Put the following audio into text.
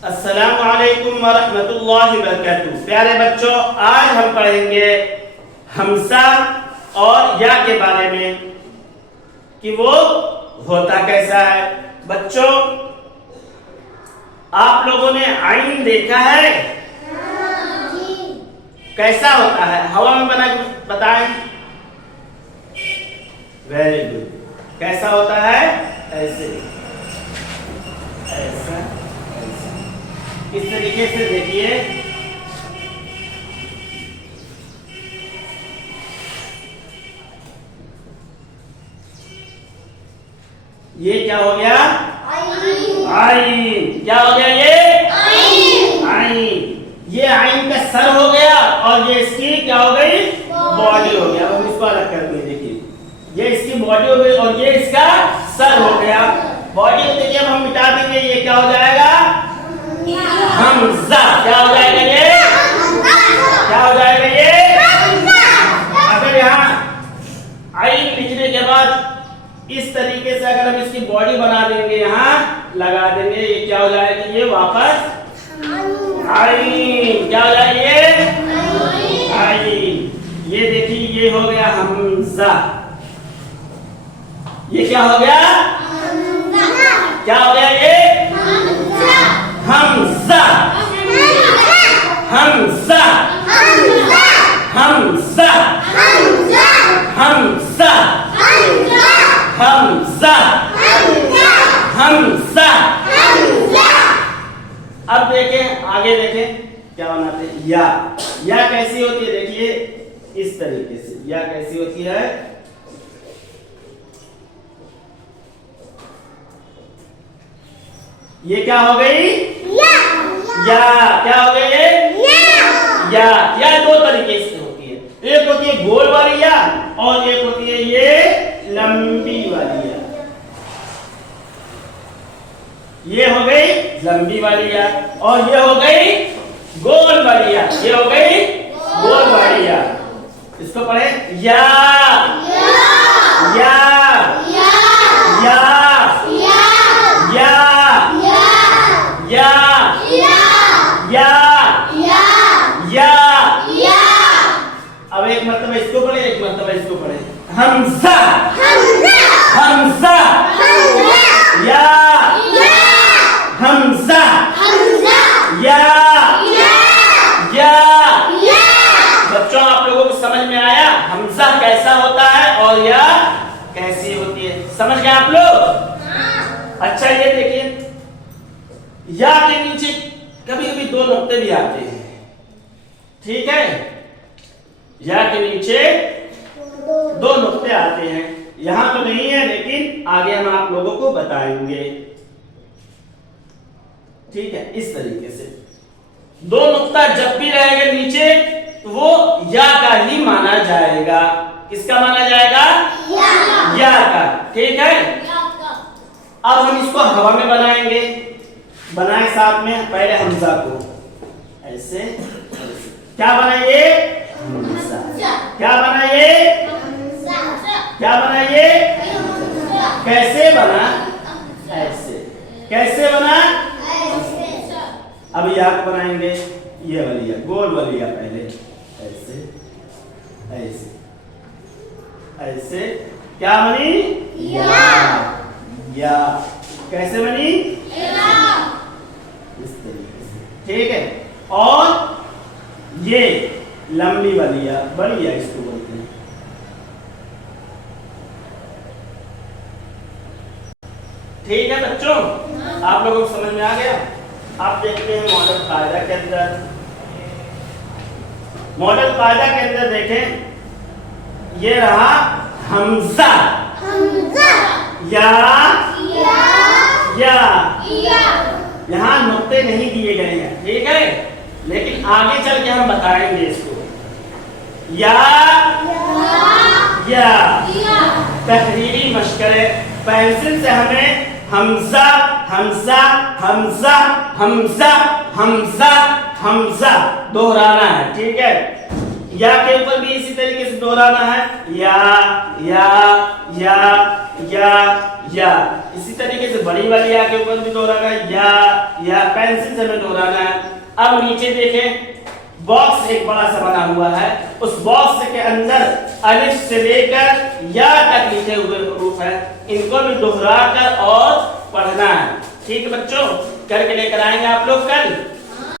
अस्सलामु अलैकुम व रहमतुल्लाहि व बरकातुहू। प्यारे बच्चों, आज हम पढ़ेंगे हमसा और या के बारे में कि वो होता कैसा है। बच्चों, आप लोगों ने आइन देखा है? कैसा होता है? हवा में बना के बताएं। Very good. कैसा होता है? ऐसे, ऐसा, ऐसा। इस तरीके से देखिए। ये क्या हो गया? आइन। क्या हो गया ये? आइन। ये आइन का सर हो गया और ये इसकी क्या हो गई? बॉडी हो गया। हम इसको अलग करते हैं। देखिए, ये इसकी बॉडी हो गई और ये इसका सर हो गया। बॉडी को देखिए, अब हम मिटा देंगे। ये क्या हो जाएगा? हमजा। क्या हो जाएगा ये? क्या हो जाएगा ये? अगर यहाँ आइन लिखने के बाद इस तरीके से अगर हम इसकी बॉडी बना देंगे, यहाँ लगा देंगे, ये क्या हो जाएगा? ये वापस आइन। क्या हो जाएगा ये? आइन। ये देखिए, ये हो गया हमजा। ये क्या हो गया? क्या हो गया ये? हमजा। हमजा। हमजा। हमजा। हमजा। अब देखें, आगे देखें क्या बनाते हैं। या कैसी होती है? देखिए, इस तरीके से या कैसी होती है? ये क्या हो गई? या। क्या हो गई ये? या दो तरीके से होती है। एक होती है गोल वाली या और एक होती है ये लंबी वाली या। ये हो गई लंबी वाली या और ये हो गई गोल वाली या। ये हो गई गोल वाली या। इसको पढ़े। या या या या। अब एक मतलब इसको पढ़े, एक मतलब इसको पढ़े। हमजा। हमजा। या। हमजा। या। बच्चों, आप लोगों को समझ में आया हमजा कैसा होता है और या कैसी होती है? समझ गए आप लोग? अच्छा, ये देखिए, या के नीचे कभी कभी दो नुक्ते भी आते हैं। ठीक है, या के नीचे दो नुक्ते आते हैं। यहां तो नहीं है, लेकिन आगे हम आप लोगों को बताएंगे। ठीक है, इस तरीके से दो नुक्ता जब भी रहेगा नीचे तो वो या का ही माना जाएगा। किसका माना जाएगा? या का। ठीक है, अब हम इसको हवा में बनाएंगे। बनाए साथ में पहले हमजा को ऐसे, क्या बनाइए? क्या बनाइए? क्या बनाइए? कैसे बना? ऐसे। कैसे बना? अब या को बनाएंगे। ये वाली या, गोल वाली या पहले ऐसे, ऐसे, ऐसे। क्या बनी? या। कैसे बनी? इस तरीके से। ठीक है, और ये लंबी वाली या, बड़ी या इसको बोलते हैं। ठीक है बच्चों, आप लोगों को समझ में आ गया? आप देखते हैं मॉडल कायदा के अंदर। मॉडल कायदा के अंदर देखें, ये रहा हमजा। या। यहाँ नुक्ते नहीं दिए गए हैं। ठीक है, लेकिन आगे चल के हम बताएंगे इसको। या। तहरीरी मशकरे। पेंसिल से हमें हमजा हमजा हमजा हमजा हमजा हमजा दोहराना है। ठीक है, या के ऊपर भी इसी तरीके से दोहराना है। या या या या। इसी तरीके से बड़ी वाली या के ऊपर भी दोहराना है, या पेंसिल से हमें दोहराना है। अब नीचे देखें, बॉक्स एक बड़ा सा बना हुआ है, उस बॉक्स के अंदर अलिफ से लेकर या तक लिखे हुए हरूफ है, इनको भी दोहरा कर और पढ़ना है। ठीक है बच्चों, करके लेकर आएंगे आप लोग कल।